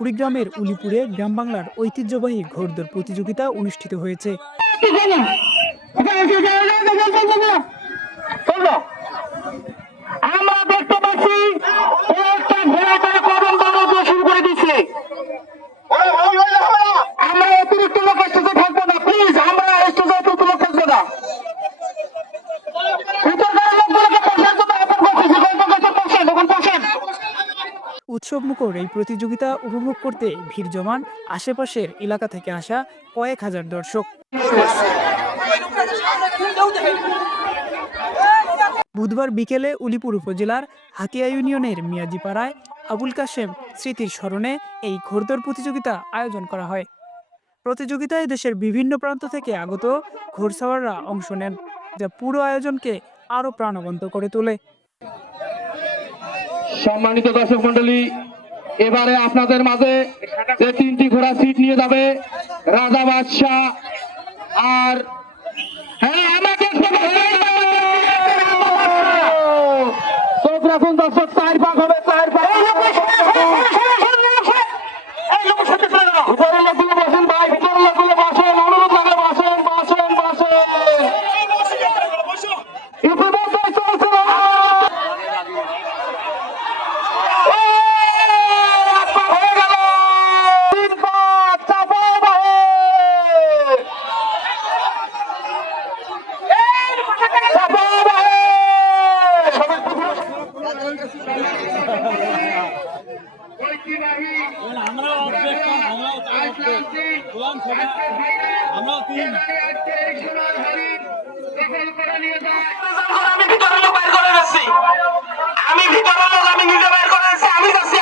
কুড়িগ্রামের উলিপুরে গ্রাম বাংলার ঐতিহ্যবাহী ঘোড়দৌড় প্রতিযোগিতা অনুষ্ঠিত হয়েছে। আমরা দেখতে পাচ্ছি একটা ঘোড়া তারা কদম দৌড় শুরু করে দিচ্ছে। আমরা অতিরিক্ত লোক স্টেজে থাকবো না, প্লিজ। আমরা স্টেজে অতিরিক্ত লোক থাকবো না। উৎসবমুখর এই প্রতিযোগিতা উপভোগ করতে ভিড় জমান আশেপাশের এলাকা থেকে আসা কয়েক হাজার দর্শক। বুধবার বিকেলে উলিপুর উপজেলার হাতিয়া ইউনিয়নের মিয়াজিপাড়ায় আবুল কাশেম স্মৃতির স্মরণে এই ঘোড়দৌড় প্রতিযোগিতা আয়োজন করা হয়। প্রতিযোগিতায় দেশের বিভিন্ন প্রান্ত থেকে আগত ঘোড়সওয়াররা অংশ নেন, যা পুরো আয়োজনকে আরো প্রাণবন্ত করে তোলে। সম্মানিত দর্শক মন্ডলী, এবারে আপনাদের মাঝে যে তিনটি ঘোড়া সিট নিয়ে যাবে রাজা বাদশাহ আর আমাকে চোখ রাখুন দর্শক, চার পাক হবে, চার পাক। ভিতরের লোকগুলো বসেন ভাই, ভিতরের লোকগুলো বসেন, অনুরোধ লাগলে বসেন বসেন বসেন। ইতিমধ্যে চলছে আমি ভিতরে লোক, আমি নিজে বের করে আমি যাচ্ছি।